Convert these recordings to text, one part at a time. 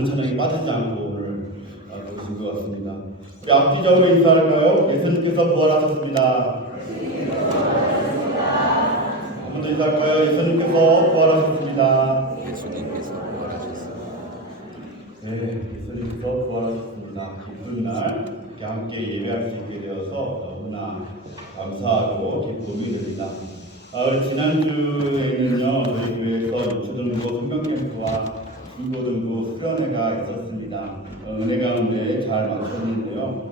모든 찬양이 빠지지 않고 오늘 보신 것 같습니다. 우리 앞뒤적으로 인사할까요? 예수님께서 부활하셨습니다. 한 번 더 인사할까요? 예수님께서 부활하셨습니다. 예수님께서 부활하셨습니다. 네, 예수님께서 부활하셨습니다. 기쁜 날 이렇게 함께 예배할 수 있게 되어서 너무나 감사하고 기쁨이 됩니다. 우리 지난주에는요, 저희 교회에서 초등부 성경캠프와 중고등부 수련회가 있었습니다. 은혜 가운데 잘 마쳤는데요.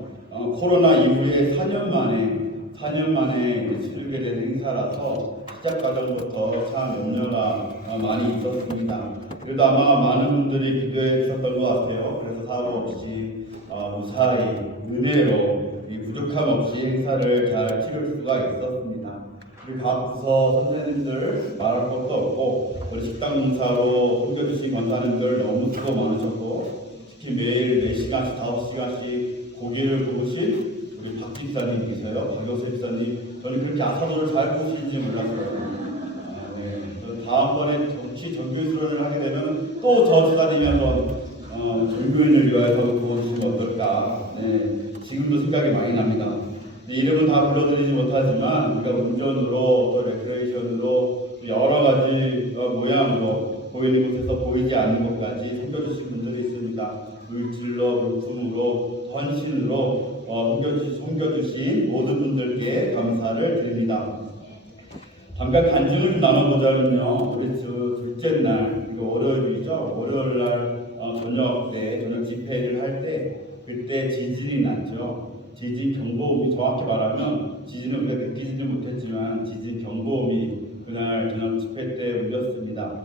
코로나 이후에 4년 만에 치르게 된 행사라서 시작 과정부터 참 염려가 많이 있었습니다. 그래도 아마 많은 분들이 기도해 주셨던 것 같아요. 그래서 사고 없이 무사히 은혜로 부족함 없이 행사를 잘 치를 수가 있었습니다. 우리 각 부서 선생님들 말할 것도 없고 우리 식당 봉사로 섬겨주신 권사님들 너무 수고 많으셨고 특히 매일 4시간씩 5시간씩 고기를 구우신 우리 박 집사님 계세요. 박영세 집사님 저는 그렇게 아사도를 잘 구우시는지 몰랐어요. 다음번에 정치 전교회 수련을 하게 되면 또 저 집사님이 한번 전교인을 위하여서 구워주시면 어떨까. 지금도 생각이 많이 납니다. 이름은 다 불러드리지 못하지만 우리가 운전으로 또 레크레이션으로 여러 가지 모양으로 보이는 곳에서 보이지 않는 곳까지 섬겨주신 분들이 있습니다. 물질로, 물품으로, 헌신으로 섬겨주신 모든 분들께 감사를 드립니다. 잠깐 간증을 좀 나눠보자면요. 우리 둘째 날, 월요일이죠. 월요일 날 저녁 집회를 할 때 그때 지진이 났죠. 지진 경보음이 정확히 말하면 지진은 우리가 느끼지는 못했지만 지진 경보음이 그날 저녁 집회 때 울렸습니다.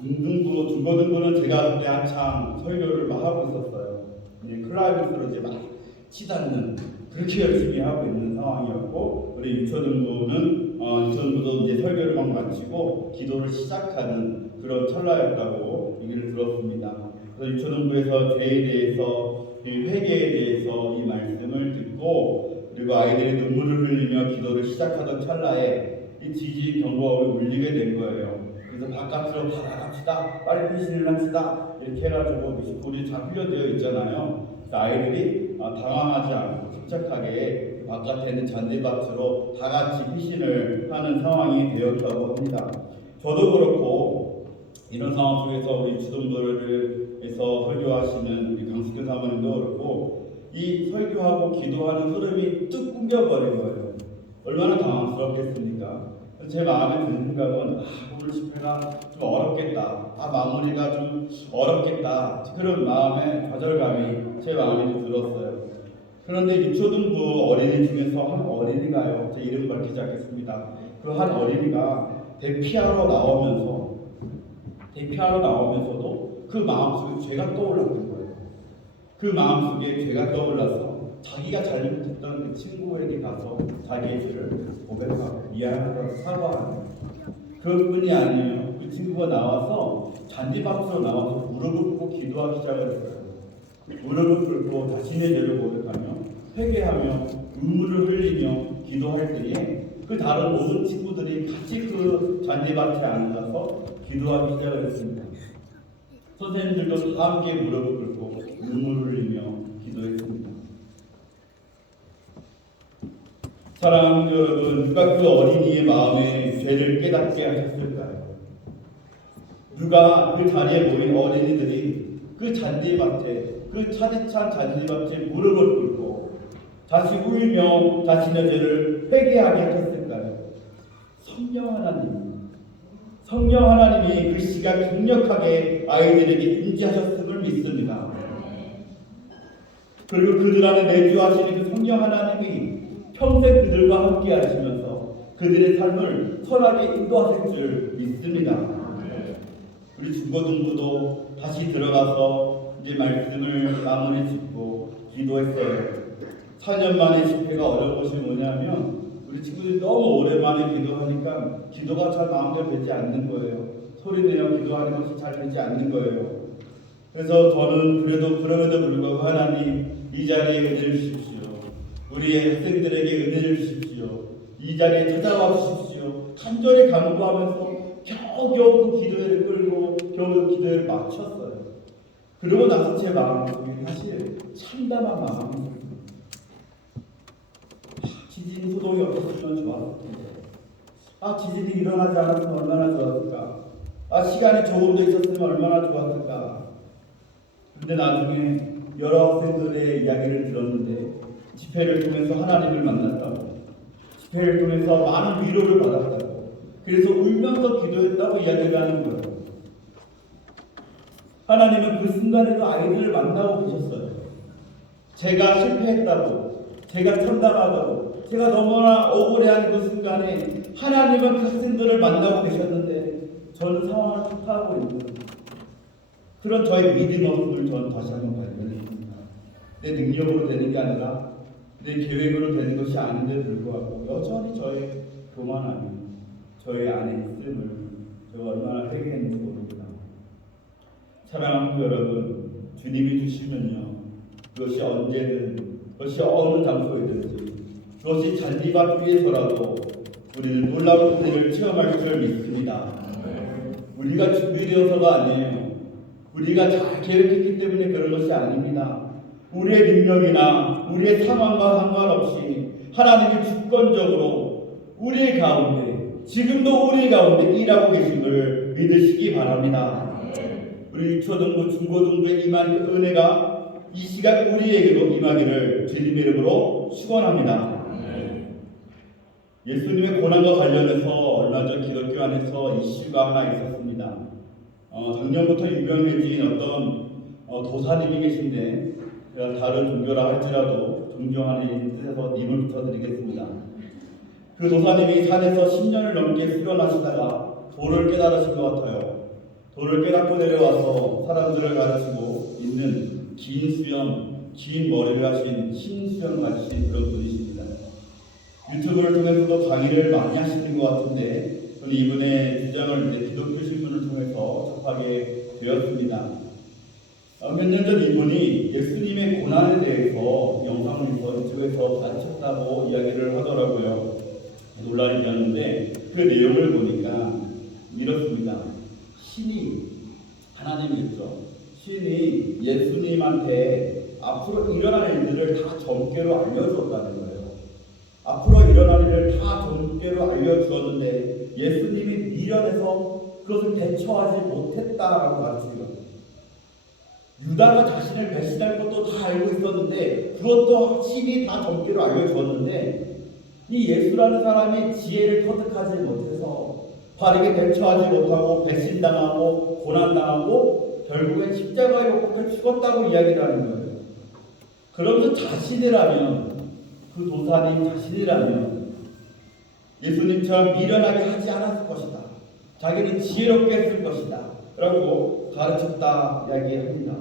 중고등부는 제가 그때 한창 설교를 막 하고 있었어요. 클라이맥스로 이제 막 치닫는 그렇게 열심히 하고 있는 상황이었고 우리 유초등부도 이제 설교를 막 마치고 기도를 시작하는 그런 찰나였다고 얘기를 들었습니다. 그래서 유초등부에서 죄에 대해서 회개에 대해서 이 말씀을 듣고 그리고 아이들이 눈물을 흘리며 기도를 시작하던 찰나에 이 지진 경보음이 울리게 된 거예요. 그래서 바깥으로 다 나갑시다, 빨리 피신을 합시다 이렇게 해가지고 미식불이 잘 훈련되어 있잖아요. 그래서 아이들이 당황하지 않고 침착하게 바깥에 있는 잔디밭으로 다 같이 피신을 하는 상황이 되었다고 합니다. 저도 그렇고 이런 상황 속에서 우리 주동부에서 설교하시는 우리 강숙현 사모님도 그렇고 이 설교하고 기도하는 흐름이 뚝 끊겨버린 거예요. 얼마나 당황스럽겠습니까? 제 마음에 드는 생각은 오늘 집회가 좀 어렵겠다. 마무리가 좀 어렵겠다. 그런 마음의 좌절감이 제 마음에 좀 들었어요. 그런데 유초등부 어린이 중에서 한 어린이가요. 제 이름 밝히지 않겠습니다. 그 한 어린이가 대피하러 나오면서도 그 마음속에 죄가 떠올랐던 거예요. 그 마음속에 죄가 떠올라서 자기가 잘못했던 그 친구에게 가서 자기의 죄를 고백하고 미안하다고 사과하는 그뿐이 아니에요. 그 친구가 나와서 잔디밭으로 나와서 무릎을 꿇고 기도하기 시작을 했어요. 무릎을 꿇고 자신의 죄를 고백하며 회개하며 눈물을 흘리며 기도할 때에 그 다른 모든 친구들이 같이 그 잔디밭에 앉아서 기도하기 시작을 했습니다. 선생님들도 다 함께 무릎을 꿇고 눈물을 흘리며 기도했습니다. 사랑하는 여러분, 누가 그 어린이의 마음에 죄를 깨닫게 하셨을까요? 누가 그 자리에 모인 어린이들이 그 잔디밭에, 그 차디찬 잔디밭에 무릎을 꿇고 다시 울며 자신의 죄를 회개하게 하셨을까요? 성령 하나님이 그 시간 강력하게 아이들에게 임재하셨음을 믿습니다. 그리고 그들 안에 내주하시는 그 성령 하나님이 평생 그들과 함께 하시면서 그들의 삶을 선하게 인도하실 줄 믿습니다. 우리 중고등부도 다시 들어가서 이제 말씀을 마무리 짓고 기도했어요. 4년 만에 집회가 어려운 것이 뭐냐면 우리 친구들이 너무 오랜만에 기도하니까 기도가 잘 마음대로 되지 않는 거예요. 소리내어 기도하는 것이 잘 되지 않는 거예요. 그래서 저는 그럼에도 불구하고 하나님 이 자리에 은혜를 주십시오. 우리의 학생들에게 은혜를 주십시오. 이 자리에 찾아와 주십시오. 간절히 간구하면서 겨우겨우 그 기도회를 끌고 겨우 그 기도회를 마쳤어요. 그러고 나서 제 마음속에 사실 참담한 마음이 있었습니다. 지진 소동이 없었으면 좋았을 텐데, 지진이 일어나지 않았으면 얼마나 좋았을까, 시간이 조금 더 있었으면 얼마나 좋았을까. 그런데 나중에 여러 학생들의 이야기를 들었는데, 집회를 통해서 하나님을 만났다고, 집회를 통해서 많은 위로를 받았다고, 그래서 울면서 기도했다고 이야기를 하는 거예요. 하나님은 그 순간에도 아이들을 만나고 계셨어요. 제가 실패했다고, 제가 참담하다고, 제가 너무나 억울해하는 그 순간에 하나님은 그 학생들을 만나고 계셨는데 저는 상황을 타파하고 있는 거예요. 그런 저의 믿음의 모습을 저는 다시 한번 발견했습니다. 내 능력으로 되는 게 아니라 내 계획으로 되는 것이 아닌데 불구하고 여전히 저의 교만함이 저의 안에 있음을 제가 얼마나 회개했는지 모릅니다. 사랑하는 여러분, 주님이 주시면요, 그것이 언제든, 그것이 어느 장소이든지, 그것이 잔디밭 위에서라도 우리는 놀라운 은혜를 체험할 줄 믿습니다. 우리가 준비되어서가 아니에요. 우리가 잘 계획했기 때문에 그런 것이 아닙니다. 우리의 능력이나 우리의 상황과 상관없이 하나님이 주권적으로 우리의 가운데, 지금도 우리 가운데 일하고 계심을 믿으시기 바랍니다. 우리 유초등부 중고등부에 임한 그 은혜가 이 시간 우리에게도 임하기를 주님의 이름으로 축원합니다. 예수님의 고난과 관련해서 얼마 전 기독교 안에서 이슈가 하나 있었습니다. 작년부터 유명해진 어떤 도사님이 계신데, 제가 다른 종교라 할지라도 존경하는 뜻에서 님을 붙여드리겠습니다. 그 도사님이 산에서 10년을 넘게 수련하시다가 도를 깨달으신 것 같아요. 도를 깨닫고 내려와서 사람들을 가르치고 있는 긴 수염, 긴 머리를 하신 신수염 가지신 그런 분이십니다. 유튜브를 통해서도 강의를 많이 하시는 것 같은데, 저는 이분의 주장을 이제 기독교 신문을 통해서 접하게 되었습니다. 몇 년 전 이분이 예수님의 고난에 대해서 영상을 유튜브에서 가르쳤다고 이야기를 하더라고요. 논란이 되었는데 그 내용을 보니까 이렇습니다. 신이, 하나님이죠. 신이 예수님한테 앞으로 일어날 일들을 다 점괘로 알려주었다는 거예요. 앞으로 일어날 일을 다 점괘로 알려주었는데 예수님이 미련해서 그것을 대처하지 못했다라고 가르칩니다. 유다가 자신을 배신할 것도 다 알고 있었는데 그것도 신이 다 점괘로 알려주었는데 이 예수라는 사람이 지혜를 터득하지 못해서 바르게 대처하지 못하고 배신당하고 고난당하고 결국엔 십자가에 못 박혀 죽었다고 이야기를 하는 거예요. 그러면서 자신이라면, 그 도사님 자신이라면 예수님처럼 미련하게 하지 않았을 것이다. 자기는 지혜롭게 했을 것이다. 라고 가르쳤다 이야기합니다.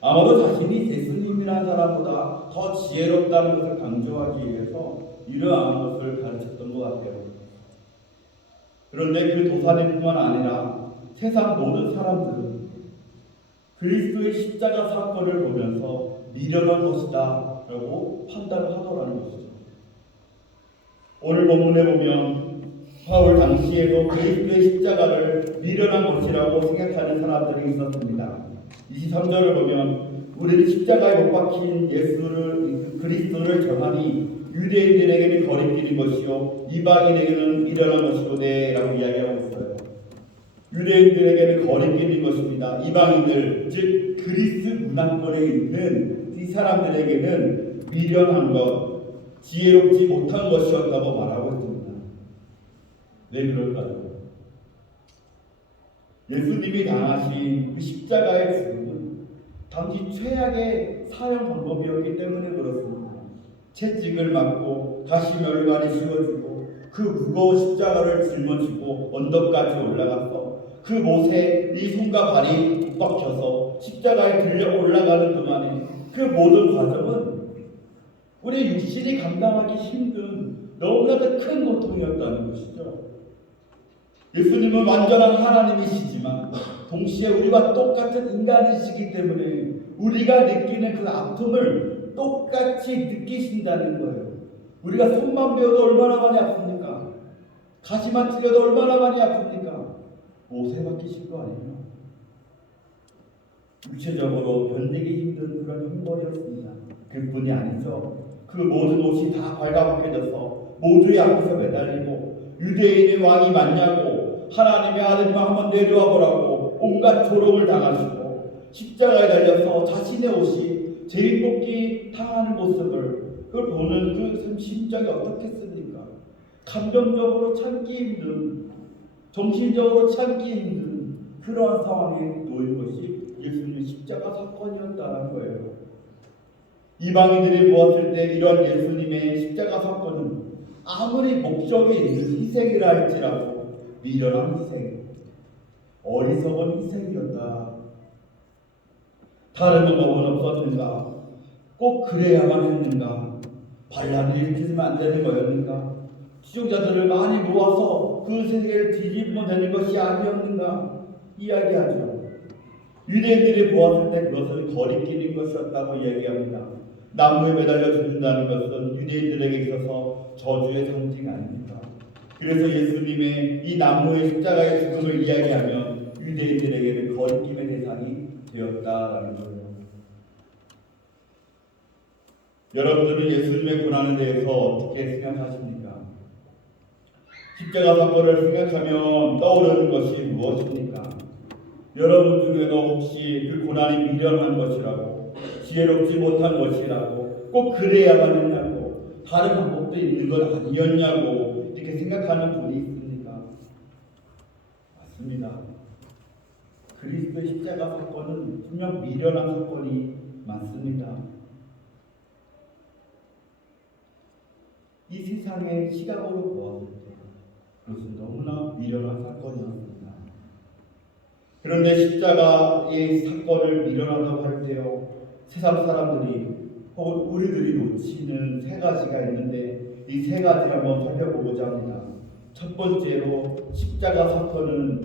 아마도 자신이 예수님이라는 사람보다 더 지혜롭다는 것을 강조하기 위해서 이러한 것을 가르쳤던 것 같아요. 그런데 그 도사님뿐만 아니라 세상 모든 사람들은 그리스도의 십자가 사건을 보면서 미련한 것이다 라고 판단을 하더라는 것이죠. 오늘 본문에 보면 바울 당시에도 그리스도의 십자가를 미련한 것이라고 생각하는 사람들이 있었습니다. 23절을 보면 우리는 십자가에 못 박힌 그리스도를 전하니 유대인들에게는 거리끼는 것이요 이방인에게는 미련한 것이로되 라고 이야기하고 있어요. 유대인들에게는 거리끼는 것입니다. 이방인들, 즉 그리스 문화권에 있는 이 사람들에게는 미련한 것, 지혜롭지 못한 것이었다고 말하고 있습니다. 왜 그럴까요? 예수님이 당하신 그 십자가의 죽음은 당시 최악의 사형 방법이었기 때문에 그렇습니다. 채찍을 맞고 가시멸관이 씌워지고 그 무거운 십자가를 짊어지고 언덕까지 올라가서 그 못에 이 손과 발이 붙박혀서 십자가에 들려 올라가는 동안에 그 모든 과정은 우리 육신이 감당하기 힘든 너무나도 큰 고통이었다는 것이죠. 예수님은 완전한 하나님이시지만 동시에 우리와 똑같은 인간이시기 때문에 우리가 느끼는 그 아픔을 똑같이 느끼신다는 거예요. 우리가 손만 베어도 얼마나 많이 아픕니까? 가시만 찔려도 얼마나 많이 아픕니까? 못에 박히신 거 아니에요? 육체적으로 견디기 힘든 그런 형벌이었습니다. 그뿐이 아니죠. 그 모든 옷이 다 발가벗겨져서 모두의 앞에서 매달리고 유대인의 왕이 맞냐고 하나님의 아들만 한번 내려와 보라고 온갖 조롱을 당하시고 십자가에 달려서 자신의 옷이 제비뽑기 당하는 모습을 그걸 보는 그 심정이 어떻겠습니까? 감정적으로 참기 힘든, 정신적으로 참기 힘든 그러한 상황에 놓인 것이 예수님의 십자가 사건이었다는 거예요. 이방인들이 보았을 때 이런 예수님의 십자가 사건은 아무리 목적이 있는 희생이라 할지라도 미련한 희생, 어리석은 희생이었다. 다른 방법은 없었는가? 꼭 그래야만 했는가? 반란을 일으키면 안 되는 거였는가? 추종자들을 많이 모아서 그 세계를 뒤집으면 되는 것이 아니었는가? 이야기하죠. 유대인들이 보았을 때 그것은 거리끼는 것이었다고 이야기합니다. 나무에 매달려 죽는다는 것은 유대인들에게 있어서 저주의 상징이 아닙니다. 그래서 예수님의 이 나무의 십자가의 죽음을 이야기하면 유대인들에게는 거리낌의 대상이 되었다라는 거예요. 여러분들은 예수님의 고난에 대해서 어떻게 생각하십니까? 십자가 사건을 생각하면 떠오르는 것이 무엇입니까? 여러분 중에도 혹시 그 고난이 미련한 것이라고, 지혜롭지 못한 것이라고, 꼭 그래야만 했냐고, 다른 방법도 있는 건 아니었냐고 이렇게 생각하는 분이 있습니까? 맞습니다. 그리스도의 십자가 사건은 분명 미련한 사건이 많습니다. 이 세상의 시각으로 보았을 때 그것은 너무나 미련한 사건이었습니다. 그런데 십자가의 사건을 미련하다고 할 때요, 세상 사람들이 혹은 우리들이 놓치는 세 가지가 있는데 이 세 가지 한번 살펴보고자 합니다. 첫 번째로 십자가 사건의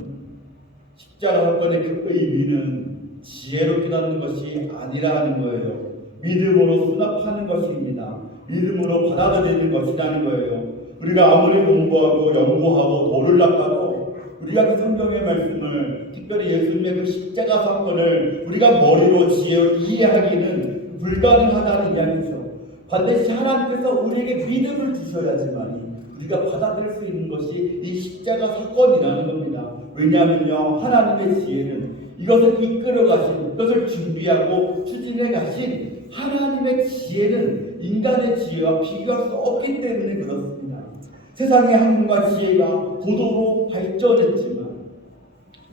그 의미는 지혜로 깨닫는 것이 아니라는 거예요. 믿음으로 수납하는 것입니다. 믿음으로 받아들이는 것이라는 거예요. 우리가 아무리 공부하고 연구하고 도를 닦아도 우리가 그 성경의 말씀을, 특별히 예수님의 그 십자가 사건을 우리가 머리로 지혜로 이해하기는 불가능하다는 이야기죠. 반드시 하나님께서 우리에게 믿음을 주셔야지만 우리가 받아들일 수 있는 것이 이 십자가 사건이라는 겁니다. 왜냐하면요, 하나님의 지혜는 이것을 이끌어 가신, 이것을 준비하고 추진해 가신 하나님의 지혜는 인간의 지혜와 비교할 수 없기 때문에 그렇습니다. 세상의 학문과 지혜가 고도로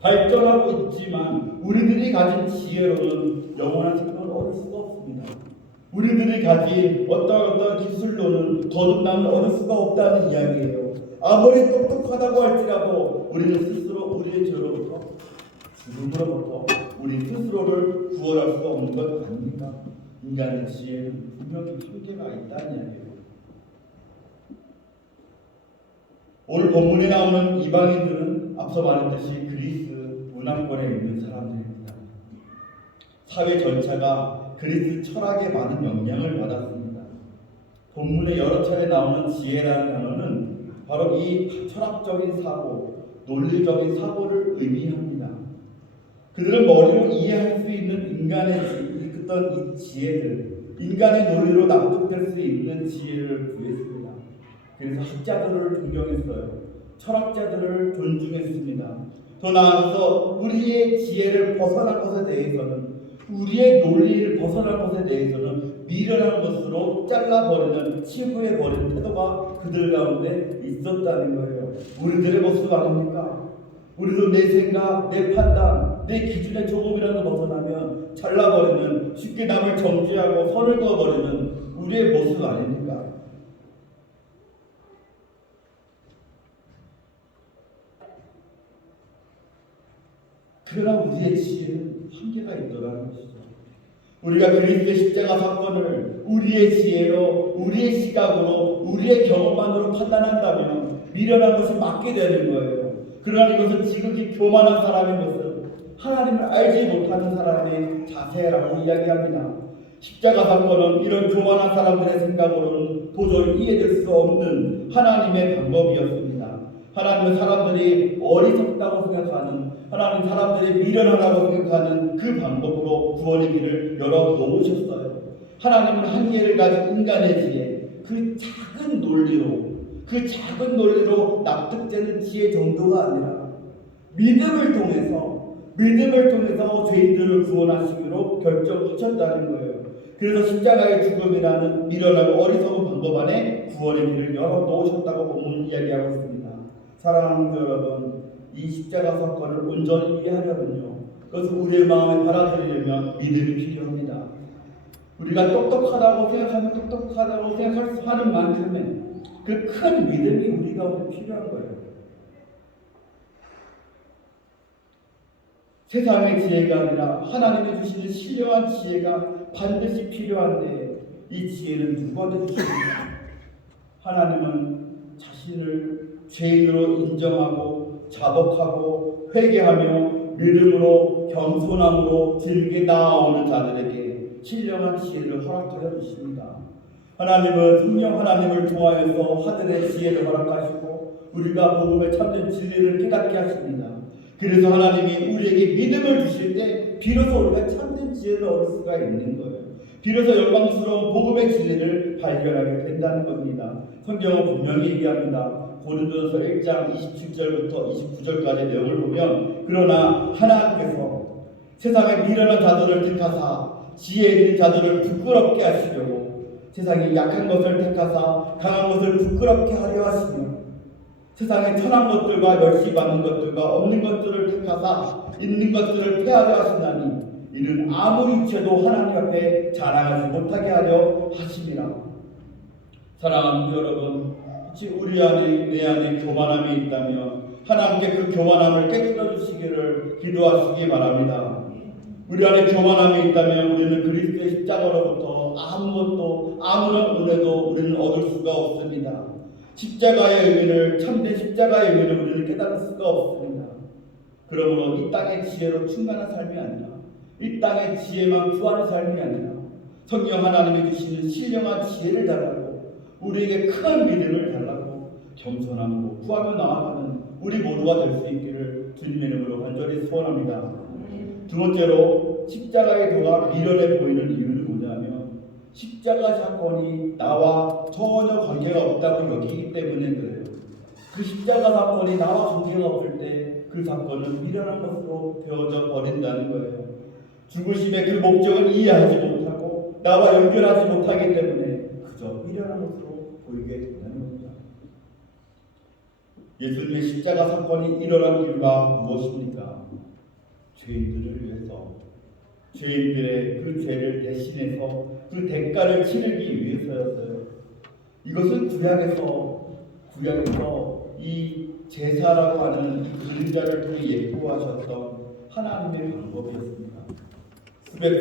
발전하고 있지만 우리들이 가진 지혜로는 영원한 생명을 얻을 수가 없습니다. 우리들이 가진 어떤 기술로는 거듭남을 얻을 수가 없다는 이야기예요. 아무리 똑똑하다고 할지라도 우리는 스스로 우리의 죄로부터, 죽음으로부터 우리 스스로를 구원할 수 없는 것 아닙니까? 인간의 지혜는 분명히 한계가 있다는 이야기예요. 오늘 본문에 나오는 이방인들은 앞서 말했듯이 그리스 문화권에 있는 사람들입니다. 사회 전체가 그리스 철학에 많은 영향을 받았습니다. 본문에 여러 차례 나오는 지혜라는 단어는 바로 이 철학적인 사고, 논리적인 사고를 의미합니다. 그들은 머리로 이해할 수 있는 인간의 이 지혜들, 인간의 논리로 납득될 수 있는 지혜를 구했습니다. 그래서 학자들을 존경했어요. 철학자들을 존중했습니다. 더 나아가서 우리의 지혜를 벗어난 것에 대해서는, 우리의 논리를 벗어난 것에 대해서는 미련한 것으로 잘라버리는, 치부해버리는 태도가 그들 가운데 있었다는 거예요. 우리들의 모습 아닙니까? 우리도 내 생각, 내 판단, 내 기준에 조금이라도 벗어나면 잘라버리는, 쉽게 남을 정죄하고 선을 그어버리는 우리의 모습 아닙니까? 그러나 우리의 지혜는 한계가 있더라는 것이죠. 우리가 그리스도의 십자가 사건을 우리의 지혜로, 우리의 시각으로, 우리의 경험만으로 판단한다면 미련한 것을 맞게 되는 거예요. 그러나 이것은 지극히 교만한 사람인 것은 하나님을 알지 못하는 사람의 자세라고 이야기합니다. 십자가 사건은 이런 교만한 사람들의 생각으로는 도저히 이해될 수 없는 하나님의 방법이었습니다. 하나님은 사람들이 어리석다고 생각하는, 하나님 사람들이 미련하다고 생각하는 그 방법으로 구원의 길을 열어 놓으셨어요. 하나님은 한계를 가진 인간의 지혜, 그 작은 논리로 납득되는 지혜 정도가 아니라 믿음을 통해서 죄인들을 구원하시기로 결정하셨다는 거예요. 그래서 십자가의 죽음이라는 미련하고 어리석은 방법 안에 구원의 길을 열어 놓으셨다고 본문 이야기하고 있습니다. 사랑하는 여러분, 이 십자가 사건을 온전히 이해하려면요, 그것을 우리의 마음에 받아들이려면 믿음이 필요합니다. 우리가 똑똑하다고 생각할 수 하는 만큼의 그 큰 믿음이 우리 가운데 필요한 거예요. 세상의 지혜가 아니라 하나님이 주시는 신령한 지혜가 반드시 필요한데, 이 지혜는 누구한테 주십니까? 하나님은 자신을 죄인으로 인정하고 자복하고 회개하며 믿음으로 겸손함으로 즐게 나아오는 자들에게 신령한 지혜를 허락하여 주십니다. 하나님은 성령 하나님을 통하여서 하늘의 지혜를 허락하시고 우리가 복음의 참된 진리를 깨닫게 하십니다. 그래서 하나님이 우리에게 믿음을 주실 때 비로소 우리가 참된 지혜를 얻을 수가 있는 거예요. 비로소 영광스러운 복음의 진리를 발견하게 된다는 겁니다. 성경은 분명히 얘기합니다. 고린도전서 1장 27절부터 29절까지 내용을 보면, 그러나 하나님께서 세상의 미련한 자들을 택하사 지혜 있는 자들을 부끄럽게 하시려고 세상에 약한 것을 택하사 강한 것을 부끄럽게 하려 하시며, 세상에 천한 것들과 멸시받는 것들과 없는 것들을 택하사 있는 것들을 폐하려 하신다니, 이는 아무 이체도 하나님 앞에 자랑하지 못하게 하려 하심이라. 사랑하는 여러분, 혹시 우리 안에 내 안에 교만함이 있다면 하나님께 그 교만함을 깨뜨려 주시기를 기도하시기 바랍니다. 우리 안에 교만함이 있다면 우리는 그리스도의 십자가로부터 아무런 은혜도 우리는 얻을 수가 없습니다. 참된 십자가의 의미를 우리는 깨달을 수가 없습니다. 그러므로 이 땅의 지혜로 충만한 삶이 아니라, 이 땅의 지혜만 구하는 삶이 아니라, 성령 하나님이 주시는 신령한 지혜를 달라고, 우리에게 큰 믿음을 달라고 겸손함으로 구하며 나아가는 우리 모두가 될 수 있기를 주님의 이름으로 간절히 소원합니다. 두 번째로, 십자가의 도가 미련해 보이는 이유는 뭐냐면, 십자가 사건이 나와 전혀 관계가 없다고 여기기 때문에 그래요. 그 십자가 사건이 나와 관계가 없을 때 그 사건은 미련한 것으로 되어져 버린다는 거예요. 죽으심의 그 목적을 이해하지 못하고 나와 연결하지 못하기 때문에 그저 미련한 것으로 보이게 된다는 겁니다. 예수님의 십자가 사건이 일어난 이유가 무엇입니까? 죄인들을 위해서, 죄인들의 그 죄를 대신해서 그 대가를 치르기 위해서였어요. 이것은 구약에서 이 제사라고 하는 이 그림자를 통해 예고하셨던 하나님의 방법이었습니다.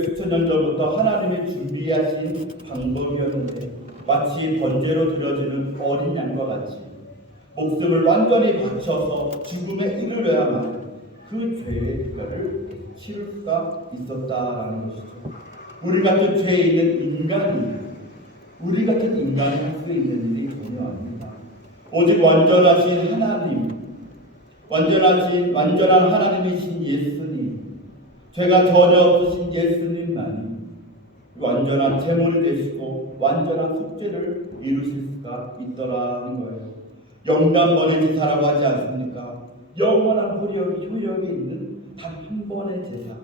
수천 년 전부터 하나님이 준비하신 방법이었는데, 마치 번제로 드려지는 어린 양과 같이 목숨을 완전히 바쳐서 죽음에 이르러야만 그 죄의 대가를 치를 수가 있었다라는 것이죠. 우리 같은 죄 있는 인간이 할 수 있는 일이 전혀 아닙니다. 오직 완전하신 하나님, 완전한 하나님이신 예수님, 죄가 전혀 없으신 예수님만이 완전한 제물이 되시고 완전한 속죄를 이루실 수가 있더라는 거예요. 영단번의 제사라고 하지 않습니까? 영원한 효력이 있는 단 한 번의 제사.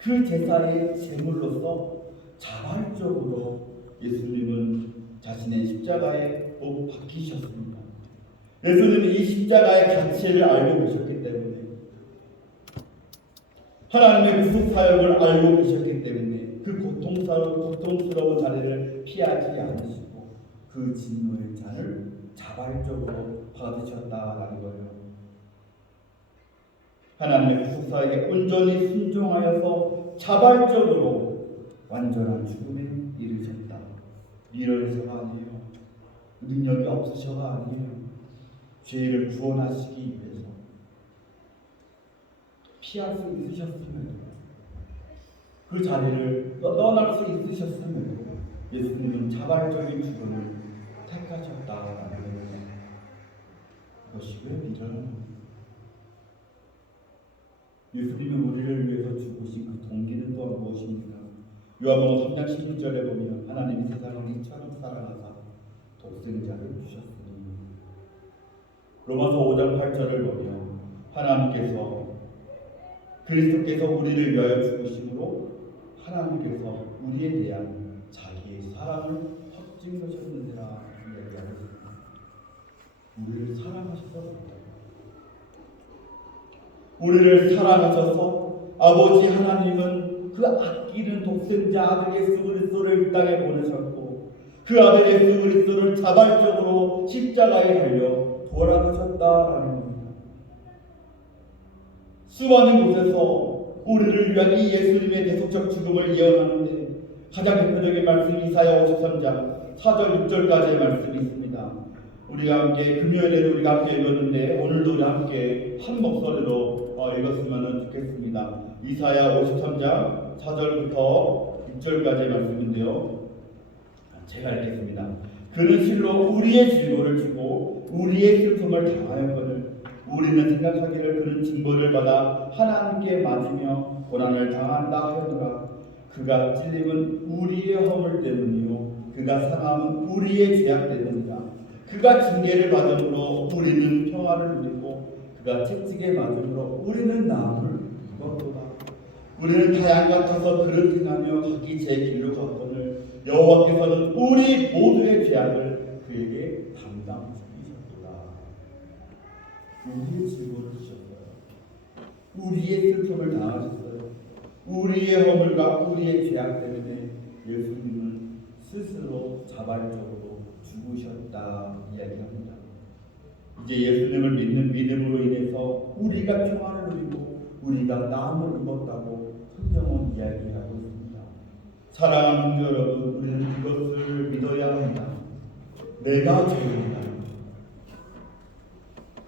그 제사의 제물로서 자발적으로 예수님은 자신의 십자가에 못 박히셨습니다. 예수님은 이 십자가의 가치를 알고 계셨기 때문에, 하나님의 구속 사역을 알고 계셨기 때문에 그 고통스러운 자리를 피하지 않으시고 그 진노의 잔을 자발적으로 받으셨다라는 거예요. 하나님의 구속 사역에 온전히 순종하여서 자발적으로 완전한 죽음에 이르셨다. 미련해서가 아니에요. 능력이 없으셔가 아니에요. 죄를 구원하시기 위해서 피할 수 있으셨음에도, 그 자리를 떠날 수 있으셨음에도 예수님은 자발적인 죽음을 택하셨다라는 겁니다. 그것이 왜 미련하냐? 예수님이 우리를 위해서 죽으신 그 동기는 또한 무엇입니까? 요한복음 3장 16절에 보면 하나님이 세상을 이처럼 사랑하사 독생자를 주셨으니, 로마서 5장 8절을 보면 하나님께서 그리스도께서 우리를 위하여 죽으심으로 하나님께서 우리에 대한 자기의 사랑을 확증하셨느니라 이야기하고 있습니다. 우리를 사랑하셨습니다. 우리를 사랑하셔서 아버지 하나님은 그 아끼는 독생자 아들 예수 그리스도를 이 땅에 보내셨고, 그 아들 예수 그리스도를 자발적으로 십자가에 달려 돌아가셨다라는 겁니다. 수많은 곳에서 우리를 위한 이 예수님의 대속적 죽음을 예언하는데 가장 대표적인 말씀 이사야 53장 4절 6절까지의 말씀이 있습니다. 우리가 함께 금요일에도 우리가 함께 읽었는데 오늘도 우리 함께 한 목소리로 읽었으면 좋겠습니다. 이사야 53장 4절부터 6절까지의 말씀인데요. 제가 읽겠습니다. 그는 실로 우리의 질고를 주고 우리의 슬픔을 당하였거늘 우리는 생각하기를 그는 징벌을 받아 하나님께 맞으며 고난을 당한다 하였노라. 그가 찔림은 우리의 허물 때문이요 그가 상함은 우리의 죄악 때문이라. 그가 징계를 받음으로 우리는 평화를 누리고 그가 채찍에 맞음으로 우리는 나음을 입었도다. 우리는 다양 같아서 그릇 행하며 각기 제 길로 갔거늘 여호와께서는 우리 모두의 죄악을 그에게 담당 주셨도다. 우리의 질고를 주셨어요. 우리의 슬픔을 당하셨어요. 우리의 허물과 우리의 죄악 때문에 예수님은 스스로 자발적으로 죽으셨다 이야기합니다. 이제 예수님을 믿는 믿음으로 인해서 우리가 평화를 누리고 우리가 나음을 입었다고 성경은 이야기하고 있습니다. 사랑하는 여러분, 우리는 이것을 믿어야 합니다. 내가 죄인이다.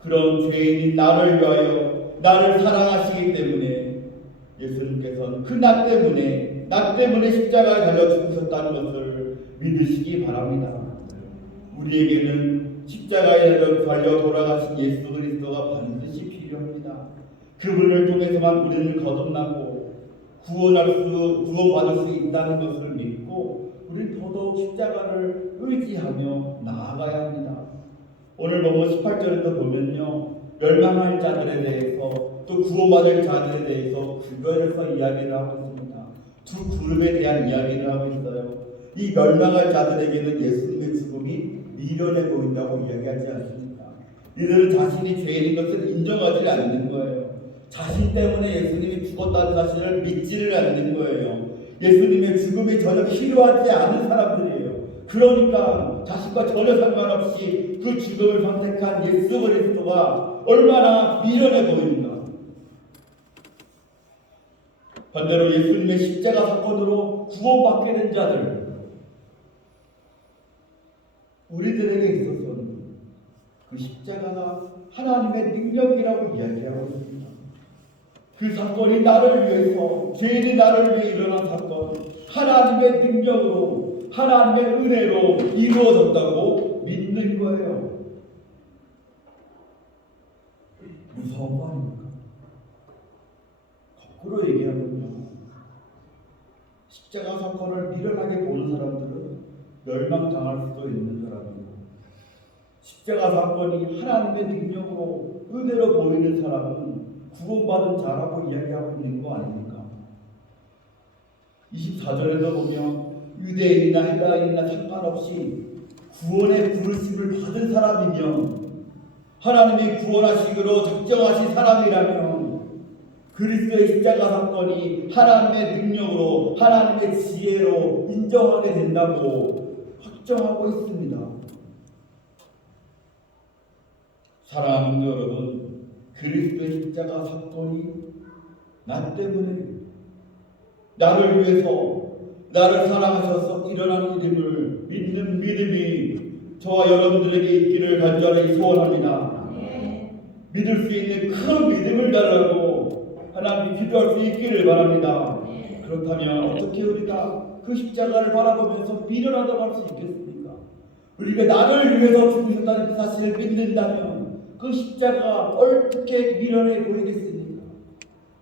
그런 죄인인 나를 위하여 나를 사랑하시기 때문에 예수님께서는 그 나 때문에 십자가에 달려 죽으셨다는 것을 믿으시기 바랍니다. 우리에게는 십자가에 달려 돌아가신 예수 그리스도가 반드시 필요합니다. 그분을 통해서만 우리는 거듭나고 구원받을 수 있다는 것을 믿고 우리는 더더욱 십자가를 의지하며 나아가야 합니다. 오늘 본문 18절에도 보면요, 멸망할 자들에 대해서 또 구원받을 자들에 대해서 구별해서 이야기를 하고 있습니다. 두 그룹에 대한 이야기를 하고 있어요. 이 멸망할 자들에게는 예수님의 죽음이 미련해 보인다고 이야기하지 않습니까? 이들은 자신이 죄인인 것을 인정하지 않는 거예요. 자신 때문에 예수님이 죽었다는 사실을 믿지를 않는 거예요. 예수님의 죽음이 전혀 필요하지 않은 사람들이에요. 그러니까 자신과 전혀 상관없이 그 죽음을 선택한 예수 그리스도가 얼마나 미련해 보입니까? 반대로 예수님의 십자가 사건으로 구원받게 된 자들, 우리들에게 있어서는 그 십자가가 하나님의 능력이라고 이야기하고 있습니다. 그 사건이 나를 위해서, 죄인이 나를 위해 일어난 사건, 하나님의 능력으로, 하나님의 은혜로 이루어졌다고 믿는 거예요. 무서운 거 아닙니까? 거꾸로 얘기하면요, 십자가 사건을 미련하게 보는 사람들은 멸망당할 수도 있는 사람이고, 십자가 사건이 하나님의 능력으로 은혜로 보이는 사람은 구원받은 자라고 이야기하고 있는 거 아닙니까? 24절에도 보면 유대인이나 헬라인이나 상관없이 구원의 부르심을 받은 사람이면, 하나님이 구원하시기로 작정하신 사람이라면 그리스도의 십자가 사건이 하나님의 능력으로, 하나님의 지혜로 인정하게 된다고 확정하고 있습니다. 사랑하는 여러분, 그리스도의 십자가 사건이 나 때문에, 나를 위해서, 나를 사랑하셔서 일어난 일임을 믿는 믿음이 저와 여러분들에게 있기를 간절히 소원합니다. 믿을 수 있는 큰 믿음을 달라고 하나님이 기도할 수 있기를 바랍니다. 그렇다면 어떻게 우리가 그 십자가를 바라보면서 미련하다고 할 수 있겠습니까? 우리가 나를 위해서 죽으셨다는 그 사실을 믿는다면 그 십자가가 어떻게 미련해 보이겠습니까?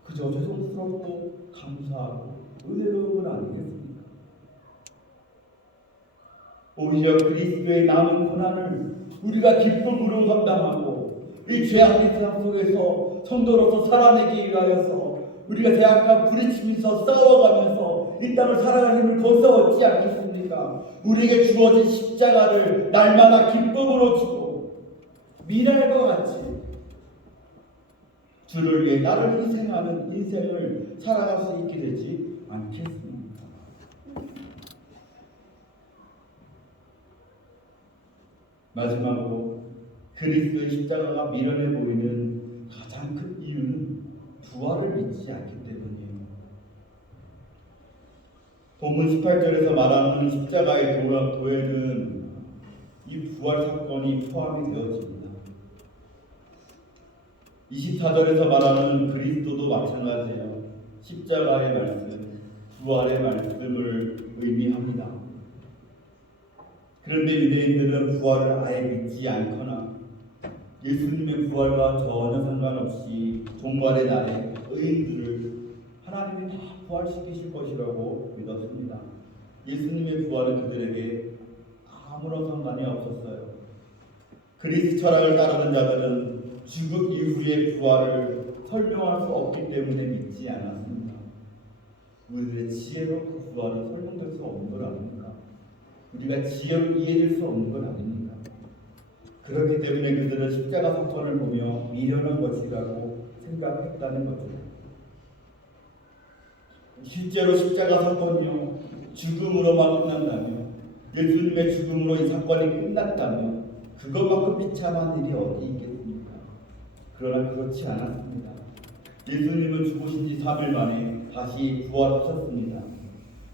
그저 죄송스럽고 감사하고 은혜로운 건 아니겠습니까? 오히려 그리스도의 남은 고난을 우리가 기쁨으로 감당하고 이 죄악의 세상 속에서 성도로서 살아내기 위하여서 우리가 제약과 부딪히면서 싸워가면서 이 땅을 살아가는 힘을 거기서 얻지 않겠습니까? 우리에게 주어진 십자가를 날마다 기쁨으로 주고 미랄과 같이 주를 위해 나를 희생하는 인생을 살아갈 수 있게 되지 않겠습니까? 마지막으로 그리스도의 십자가가 미련해 보이는 가장 큰 이유는 부활을 믿지 않기 때문이에요. 본문 18절에서 말하는 십자가의 도에는 이 부활 사건이 포함이 되어집니다. 24절에서 말하는 그리스도도 마찬가지예요. 십자가의 말씀, 부활의 말씀을 의미합니다. 그런데 유대인들은 부활을 아예 믿지 않거나 예수님의 부활과 전혀 상관없이 종말의 날에 의인들을 하나님이 다 부활시키실 것이라고 믿었습니다. 예수님의 부활은 그들에게 아무런 상관이 없었어요. 그리스 철학을 따르는 자들은 죽음 이후의 부활을 설명할 수 없기 때문에 믿지 않았습니다. 우리들의 지혜로 그 부활은 설명될 수 없는 걸 아닙니까? 우리가 지혜로 이해될 수 없는 건 아닙니까? 그렇기 때문에 그들은 십자가 사건을 보며 미련한 것이라고 생각했다는 거죠. 실제로 십자가 사건이요 죽음으로만 끝난다며 예수님의 죽음으로 이 사건이 끝났다며 그것만큼 비참한 일이 어디 있겠습니까? 그러나 그렇지 않았습니다. 예수님은 죽으신 지 3일 만에 다시 부활하셨습니다.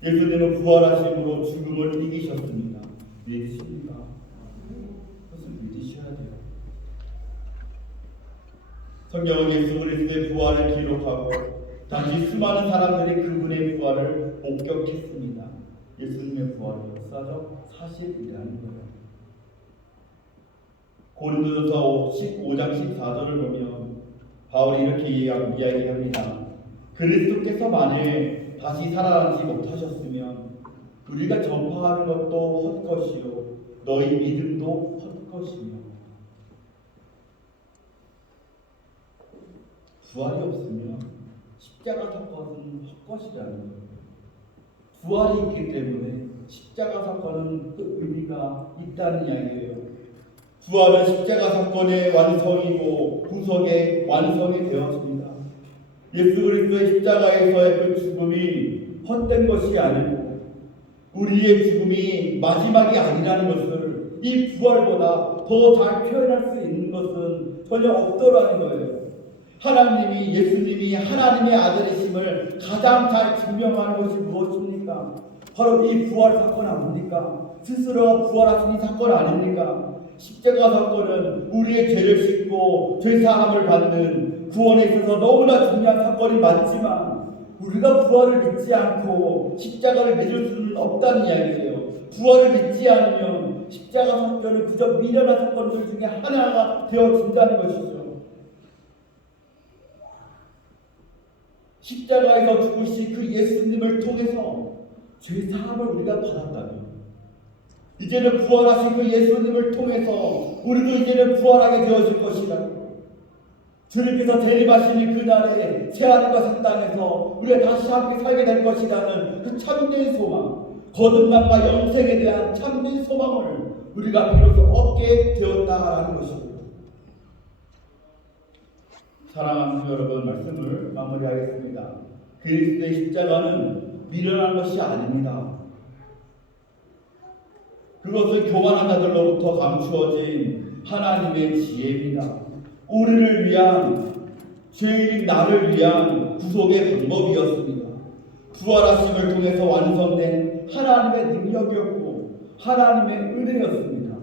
예수님은 부활하심으로 죽음을 이기셨습니다. 믿으십니까? 그것을 믿으셔야 돼요. 성경은 예수 그리스도의 부활을 기록하고 당시 수많은 사람들이 그분의 부활을 목격했습니다. 예수님의 부활이 역사적 사실이라는 거예요. 고린도전서 15장 14절을 보면 바울이 이렇게 이야기합니다. 그리스도께서 만일 다시 살아나지 못하셨으면 우리가 전파하는 것도 헛것이요 너희 믿음도 헛것이며 부활이 없으면 십자가 사건은 헛것이라는 거예요. 부활이 있기 때문에 십자가 사건은 그 의미가 있다는 이야기예요. 부활은 십자가 사건의 완성이고 구속의 완성이 되었습니다. 예수 그리스도의 십자가에서의 그 죽음이 헛된 것이 아니고 우리의 죽음이 마지막이 아니라는 것을 이 부활보다 더 잘 표현할 수 있는 것은 전혀 없더라는 거예요. 하나님이 예수님이 하나님의 아들이심을 가장 잘 증명하는 것이 무엇입니까? 바로 이 부활 사건 아닙니까? 스스로가 부활하신 이 사건 아닙니까? 십자가 사건은 우리의 죄를 씻고 죄사함을 받는 구원에 있어서 너무나 중요한 사건이 맞지만 우리가 부활을 믿지 않고 십자가를 믿을 수는 없다는 이야기예요. 부활을 믿지 않으면 십자가 사건은 그저 미련한 사건들 중에 하나가 되어진다는 것이죠. 십자가에서 죽으신 그 예수님을 통해서 죄사함을 우리가 받았다면 이제는 부활하신 그 예수님을 통해서 우리도 이제는 부활하게 되어질 것이라고 주님께서 재림하시는 그날에 새하늘과 새 땅에서 우리가 다시 함께 살게 될 것이라는 그 참된 소망 거듭남과 영생에 대한 참된 소망을 우리가 비로소 얻게 되었다라는 것입니다. 사랑하는 여러분 말씀을 마무리하겠습니다. 그리스도의 십자가는 미련한 것이 아닙니다. 그것은 교만한 자들로부터 감추어진 하나님의 지혜입니다. 우리를 위한 죄인인 나를 위한 구속의 방법이었습니다. 부활하심을 통해서 완성된 하나님의 능력이었고 하나님의 은혜였습니다.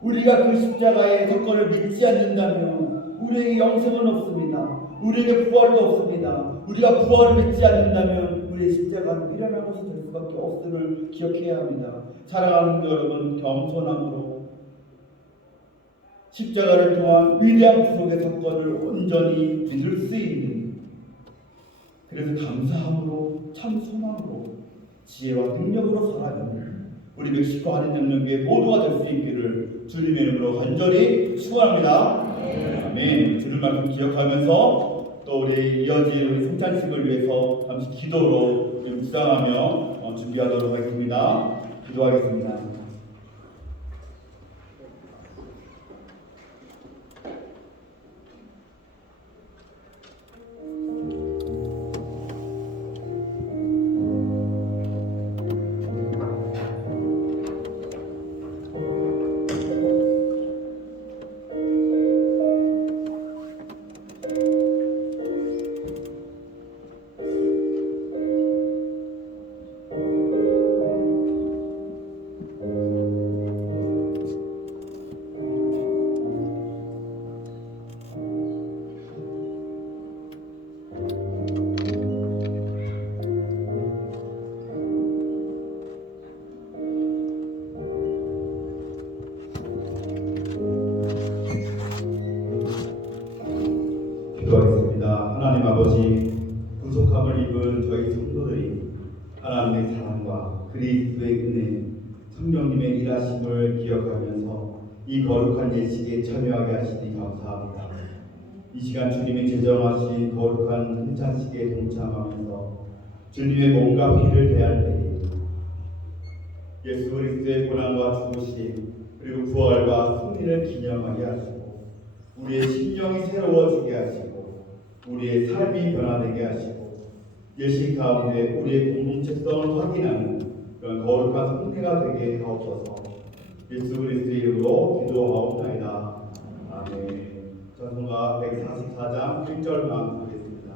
우리가 그 십자가의 사건을 믿지 않는다면 우리에게 영생은 없습니다. 우리에게 부활도 없습니다. 우리가 부활을 믿지 않는다면 우리의 십자가는 미련한 것이 될 수밖에 없음을 기억해야 합니다. 사랑하는 여러분, 겸손함으로 십자가를 통한 위대한 구속의 사건을 온전히 믿을 수 있는, 그래서 감사함으로 참 소망으로 지혜와 능력으로 살아가는 우리 멕시코 한인영령교회 모두가 될 수 있기를 주님의 이름으로 간절히 축원합니다. 아멘. 주님 말씀 기억하면서 또 우리 이어질 우리 성찬식을 위해서 잠시 기도로 묵상하며 준비하도록 하겠습니다. 기도하겠습니다. 기도하겠습니다. 하나님 아버지, 구속함을 입은 저희 성도들이 하나님의 사랑과 그리스도의 은혜, 성령님의 일하심을 기억하면서 이 거룩한 예식에 참여하게 하시니 감사합니다. 이 시간 주님이 제정하신 거룩한 성찬식에 동참하면서 주님의 몸과 피를 대할 때에 예수 그리스도의 고난과 죽으심 그리고 부활과 승리를 기념하게 하시고 우리의 심령이 새로워지게 하시고 우리의 삶이 변화되게 하시고 예식 가운데 우리의 공동체성을 확인하는 그런 거룩한 성례가 되게 하옵소서. 예수 그리스도의 이름으로 기도하옵나이다. 아멘. 전송가 144장 1절만 보겠습니다.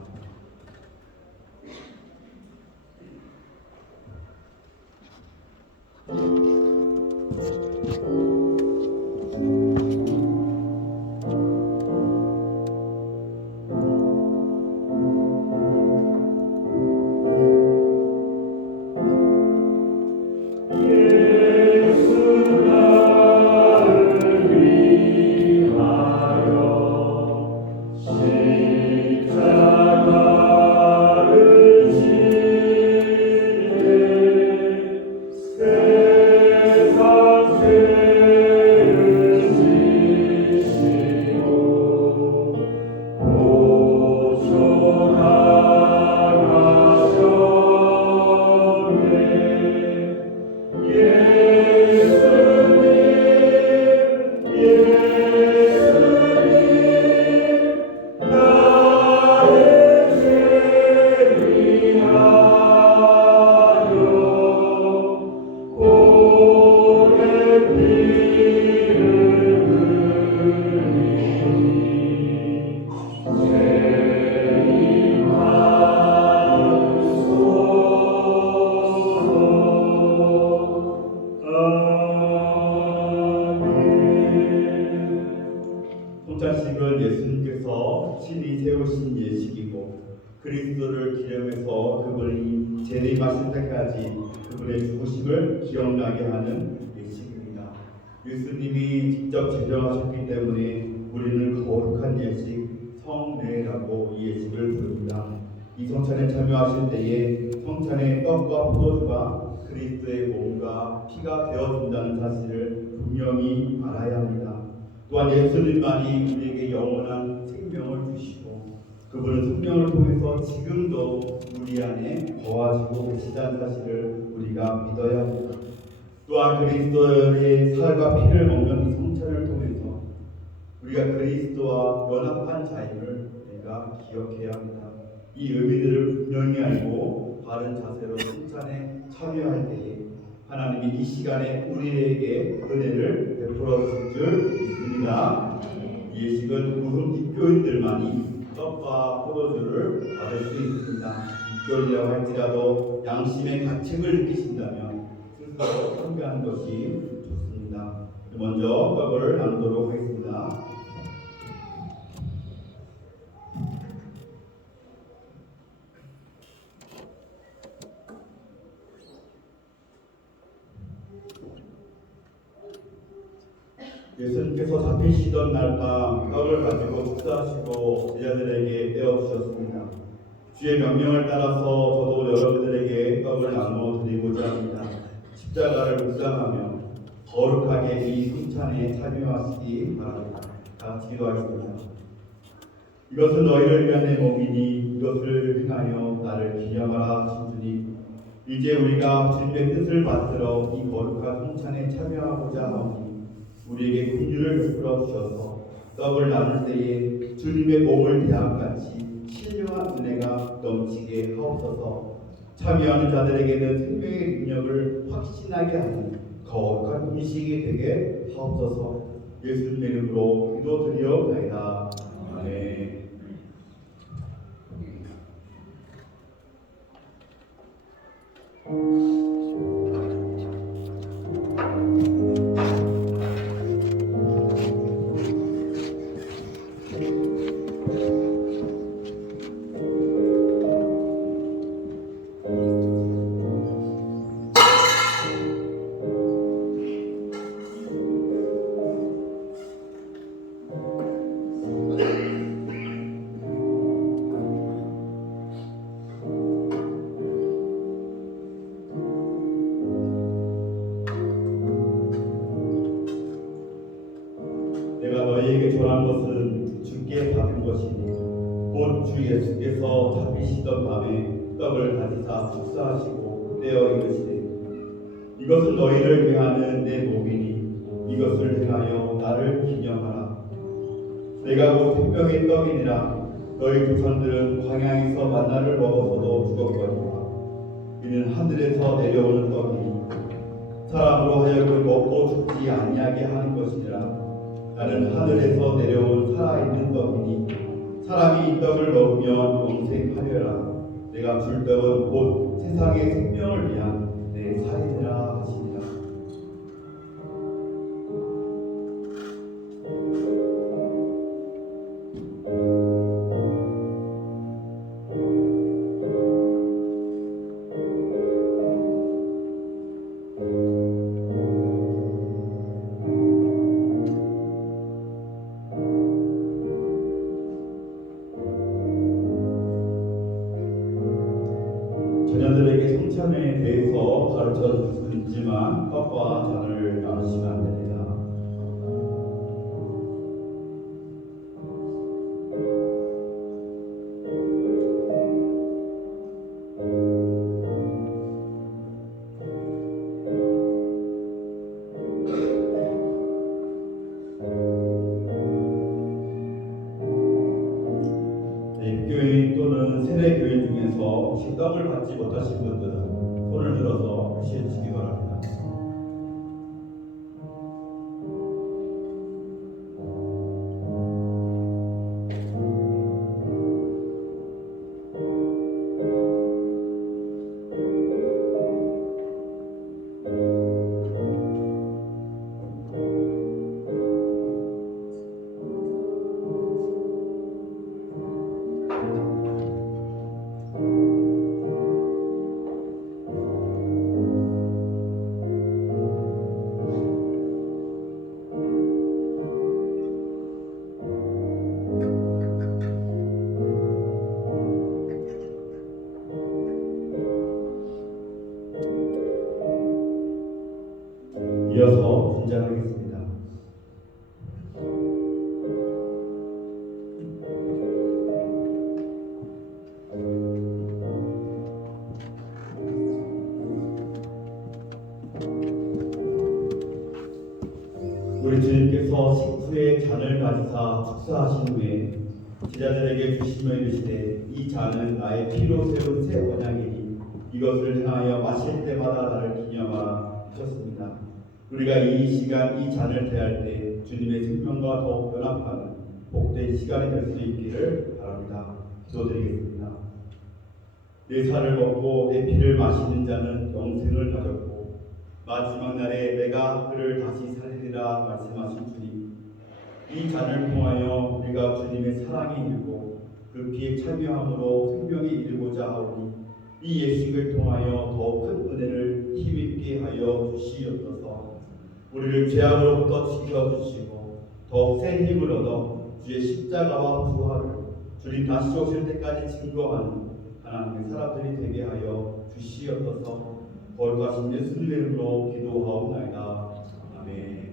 성찬식은 예수님께서 친히 세우신 예식이고 그리스도를 기념해서 그분이 재림하실 때까지 그분의 죽으심을 기억나게 하는 예식입니다. 예수님이 직접 제정하셨기 때문에 우리는 거룩한 예식, 성례라고 이 예식을 부릅니다. 이 성찬에 참여하실 때에 성찬의 떡과 포도주가 그리스도의 몸과 피가 되어준다는 사실을 분명히 알아야 합니다. 또한 예수님만이 우리에게 영원한 생명을 주시고 그분은 생명을 통해서 지금도 우리 안에 거하시고 계시다는 사실을 우리가 믿어야 합니다. 또한 그리스도의 살과 피를 먹는 이 성찬을 통해서 우리가 그리스도와 연합한 자임을 우리가 기억해야 합니다. 이 의미들을 분명히 알고 바른 자세로 성찬에 참여할 때에 하나님이 이 시간에 우리에게 은혜를 베풀어 주실 줄 믿습니다. 이 예식은 우선 입교인들만이 떡과 포도주를 받을 수 있습니다. 입교인이라고 할지라도 양심의 가책을 느끼신다면 스스로 참여하는 것이 좋습니다. 먼저 떡을 나누도록 하겠습니다. 예수님께서 잡히시던 날 밤 떡을 가지고 축사하시고 제자들에게 떼어주셨습니다. 주의 명령을 따라서 저도 여러분들에게 떡을 나누어 드리고자 합니다. 십자가를 묵상하며 거룩하게 이 성찬에 참여하시기 바랍니다. 다 같이 기도하겠습니다. 이것은 너희를 위한 내 몸이니 이것을 행하여 나를 기념하라 하신 주님, 이제 우리가 주님의 뜻을 받들어 이 거룩한 성찬에 참여하고자 하오니 우리에게 긍휼을 베풀어 주셔서 떡을 나눌 때에 주님의 몸을 대함같이 신령한 은혜가 넘치게 하옵소서. 참여하는 자들에게는 생명의 능력을 확신하게 하는 거룩한 의식이 되게 하옵소서. 예수님의 이름으로 기도드리옵나이다. 아멘. 내가 너희에게 전한 것은 주께 받은 것이니 곧 주 예수께서 잡히시던 밤에 떡을 가지사 축사하시고 떼어 이르시되 이것은 너희를 위하는 내 몸이니 이것을 행하여 나를 기념하라. 내가 곧 생명의 떡이니라. 너희 조상들은 광야에서 만나를 먹어서도 죽었거니와 이는 하늘에서 내려오는 떡이니 사람으로 하여금 먹고 죽지 아니하게 하는 것이니라. 나는 하늘에서 내려온 살아있는 떡이니 사람이 이 떡을 먹으면 영생하려라. 내가 줄 떡은 곧 세상의 생명을 위한 내 살이니라 하시니라. 자녀들에게 성찬에 대해서 가르쳐 주지만 떡과 잔을 나누시면 안 됩니다. 입교인 또는 세례교인 중에서 혹시 떡을 받지 못하신 분들은 손을 들어서 표시해 주시기 바랍니다. 이어서 분장하겠습니다. 우리 주님께서 식후에 잔을 가지사 축사하신 후에 제자들에게 주시며 이르시되 이 잔은 나의 피로 세운 새 언약이니 이것을 행하여 마실 때마다 나를 기념하라 하셨습니다. 우리가 이 시간 이 잔을 대할 때 주님의 생명과 더욱 연합하는 복된 시간이 될 수 있기를 바랍니다. 기도드리겠습니다. 내 살을 먹고 내 피를 마시는 자는 영생을 가졌고 마지막 날에 내가 그를 다시 살리리라 말씀하신 주님, 이 잔을 통하여 우리가 주님의 사랑이 일고 그 피에 참여함으로 생명이 이르고자 하오니 이 예식을 통하여 더 큰 은혜를 힘있게 하여 주시옵소서. 우리를 죄악으로부터 지켜주시고 더 센 힘을 얻어 주의 십자가와 부활을 주님 다시 오실 때까지 증거하는 하나님의 사람들이 되게 하여 주시옵소서. 거룩하신 예수님의 이름으로 기도하옵나이다. 아멘.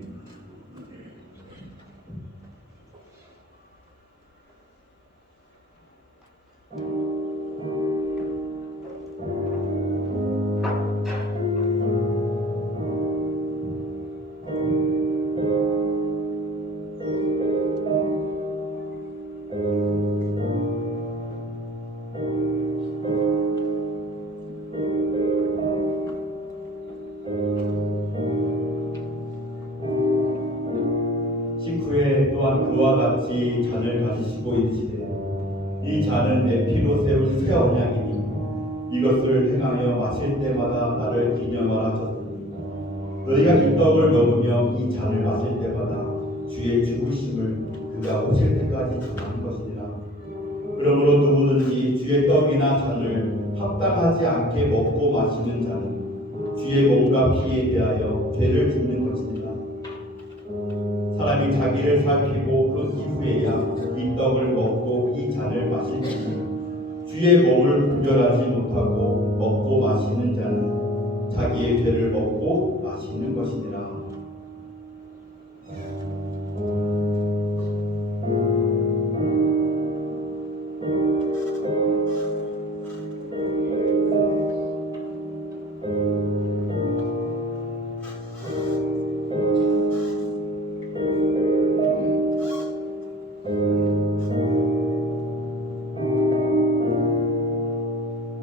식후에 또한 그와 같이 잔을 가지시고 이르시되 이 잔은 내 피로 세운 새 언약이니 이것을 행하여 마실 때마다 나를 기념하라 하셨으니 너희가 이 떡을 먹으며 이 잔을 마실 때마다 주의 죽으심을 그가 오실 때까지 전하는 것이니라. 그러므로 누구든지 주의 떡이나 잔을 합당하지 않게 먹고 마시는 자는 주의 몸과 피에 대하여 죄를 짓는 것이니라. 사람이 자기를 살피고 그 이후에야 이 떡을 먹고 이 잔을 마실 때니 주의 몸을 구별하지 못하고 먹고 마시는 자는 자기의 죄를 먹고 마시는 것이니라.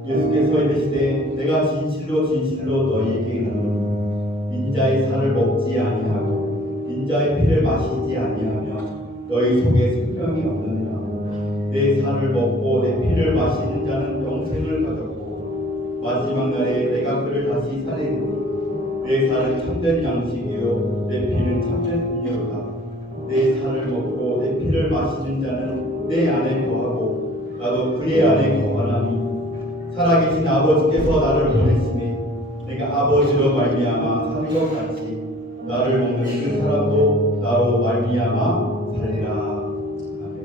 예수께서 이르시되 내가 진실로 진실로 너희에게 이르노니 인자의 살을 먹지 아니하고 인자의 피를 마시지 아니하며 너희 속에 생명이 없느니라. 내 살을 먹고 내 피를 마시는 자는 영생을 가졌고 마지막 날에 내가 그를 다시 살리리니 내 살은 참된 양식이요 내 피는 참된 음료로다. 내 살을 먹고 내 피를 마시는 자는 내 안에 거하고 나도 그의 안에 거하나니 살아계신 아버지께서 나를 보내심에 내가 아버지로 말미암아 사는 것 같이 나를 먹는 그 사람도 나로 말미암아 살리라. 아멘.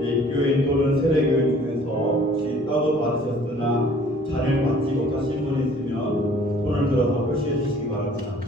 이 교인 또는 세례교인 중에서 혹시 떡을 받으셨으나 잔을 받지 못하신 분이 있으면 손을 들어서 표시해 주시기 바랍니다.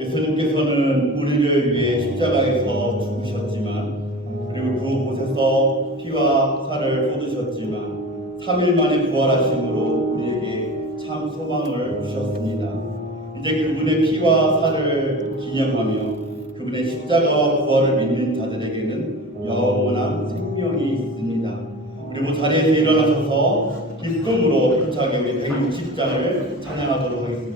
예수님께서는 우리를 위해 십자가에서 죽으셨지만 그리고 그곳에서 피와 살을 쏟으셨지만 3일 만에 부활하심으로 우리에게 참 소망을 주셨습니다. 이제 그분의 피와 살을 기념하며 그분의 십자가와 부활을 믿는 자들에게는 영원한 생명이 있습니다. 그리고 자리에서 일어나셔서 기쁨으로 힘차게 우리 160장을 찬양하도록 하겠습니다.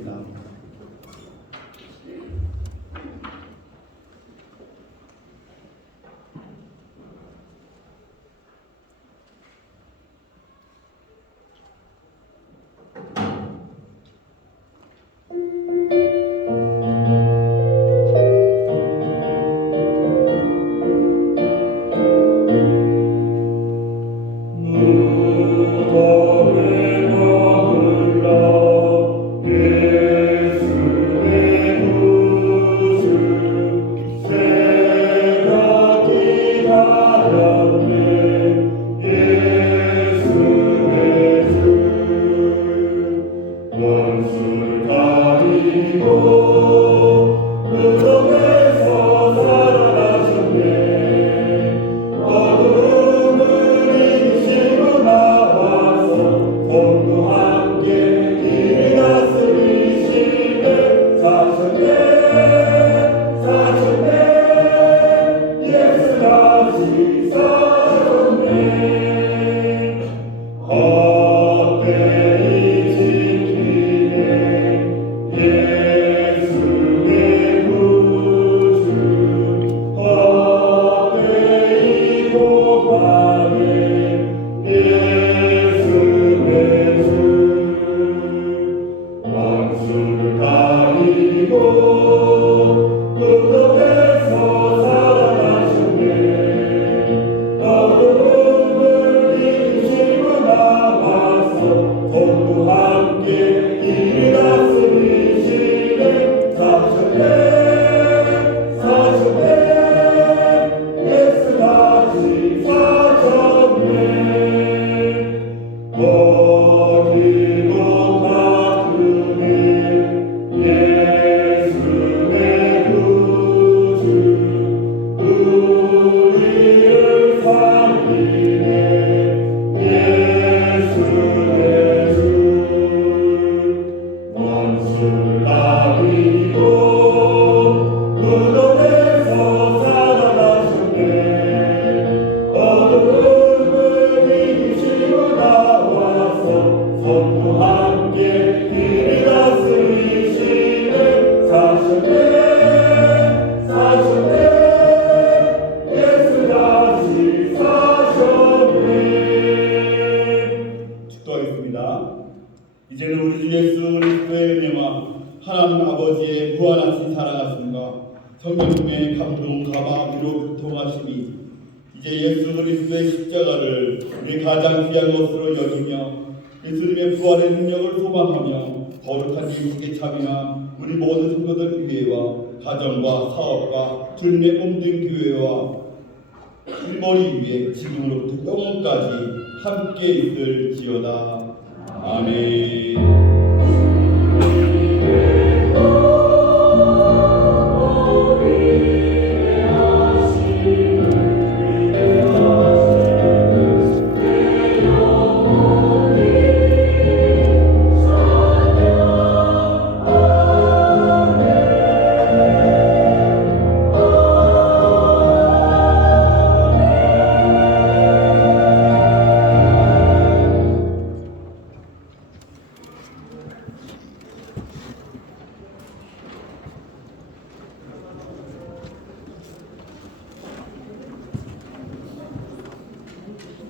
무덤에서 살아나셨네. 어둠 원수를 가리고 무덤에서 살아나셨네. 어두움을 이기시고 나와서 전부 함께 이를 다스리시네. 사셨네 사셨네 예수 다시 사셨네. 어디고 같으니 예수의 구주 우리를 살리네. 예수의 주 원수를 가리고 무덤에서 살아나셨네. 어두움을 이기시고 나와서 전부 함께 이를 다스리시네. 사셨네 사셨네 예수 다시 사셨네. 축도하겠습니다. 이제는 우리 주 예수 그리스도의 은혜와 하나님 아버지의 무한하신 사랑하심과 성령님의 감동 감화로 교통하심이 이제 예수 그리스도의 십자가를 우리 가장 귀한 것으로 여기며 예수님의 부활의 능력을 소망하며 거룩한 예수의 참여나 우리 모든 성도들 교회와 가정과 사업과 주님의 몸된 교회와 우리 머리 위에 지금으로부터 영원까지 함께 있을지어다. 아멘.